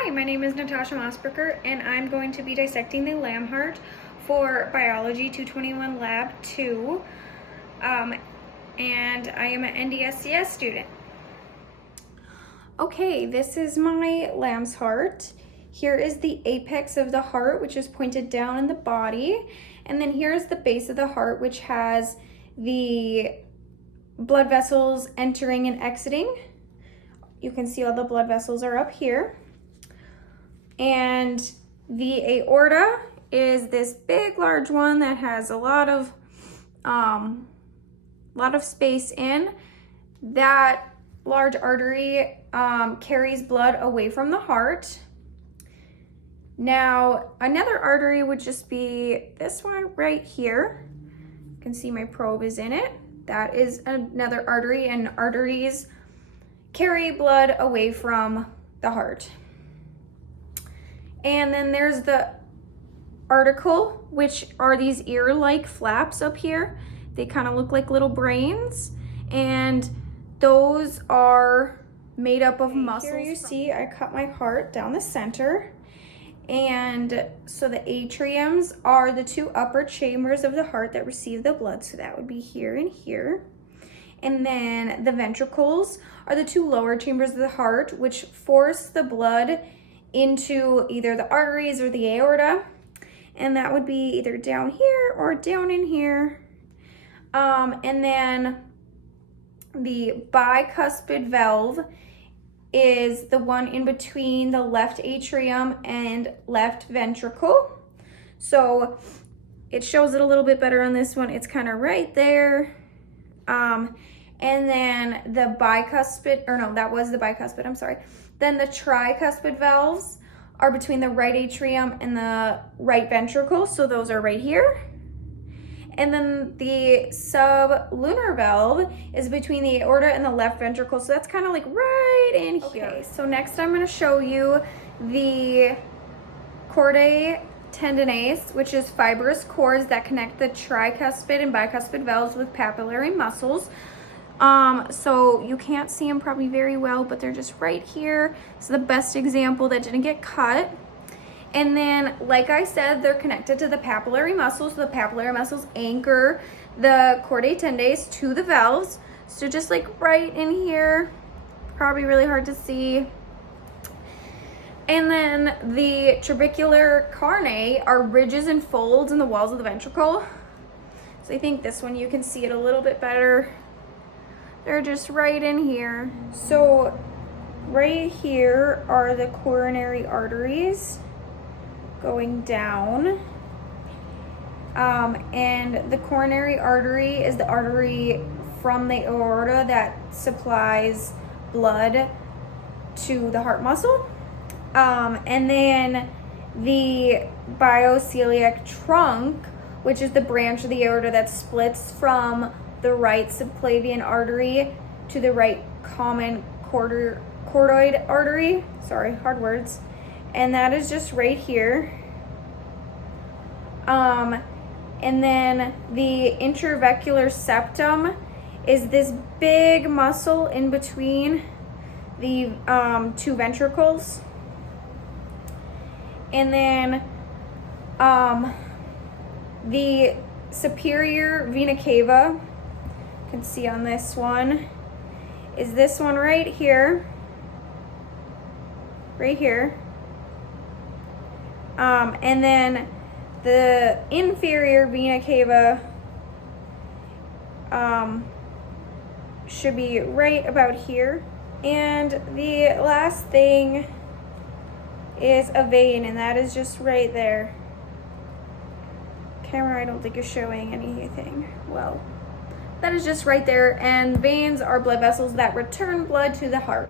Hi, my name is Natasha Mosberger, and I'm going to be dissecting the lamb heart for Biology 221 Lab 2, and I am an NDSCS student. Okay, this is my lamb's heart. Here is the apex of the heart, which is pointed down in the body, and then here's the base of the heart, which has the blood vessels entering and exiting. You can see all the blood vessels are up here. And the aorta is this big, large one that has a lot of space in. That large artery carries blood away from the heart. Now, another artery would just be this one right here. You can see my probe is in it. That is another artery, and arteries carry blood away from the heart. And then there's the article, which are these ear-like flaps up here. They kind of look like little brains, and those are made up of muscles. Here you see I cut my heart down the center, and so the atriums are the two upper chambers of the heart that receive the blood, so that would be here and here. And then the ventricles are the two lower chambers of the heart, which force the blood into either the arteries or the aorta, and that would be either down here or down in here. And then the bicuspid valve is the one in between the left atrium and left ventricle. So it shows it a little bit better on this one. It's kind of right there. And then the bicuspid, or no, that was the bicuspid, I'm sorry. Then the tricuspid valves are between the right atrium and the right ventricle, so those are right here. And then the sublunar valve is between the aorta and the left ventricle, so that's kind of like right in here. Okay, so next I'm going to show you the chordae tendineae, which is fibrous cords that connect the tricuspid and bicuspid valves with papillary muscles. So you can't see them probably very well, but they're just right here. It's the best example that didn't get cut. And then, like I said, they're connected to the papillary muscles. So the papillary muscles anchor the chordae tendineae to the valves. So just like right in here, probably really hard to see. And then the trabecular carnae are ridges and folds in the walls of the ventricle. So I think this one you can see it a little bit better. They're just right in here. So right here are the coronary arteries going down. And the coronary artery is the artery from the aorta that supplies blood to the heart muscle. And then the bioceliac trunk, which is the branch of the aorta that splits from the right subclavian artery to the right common choroid artery. Sorry, hard words. And that is just right here. And then the intraventricular septum is this big muscle in between the two ventricles. And then the superior vena cava, you can see on this one, is this one right here. Right here. And then the inferior vena cava should be right about here. And the last thing is a vein, and that is just right there. Camera, I don't think is showing anything well. That is just right there, and veins are blood vessels that return blood to the heart.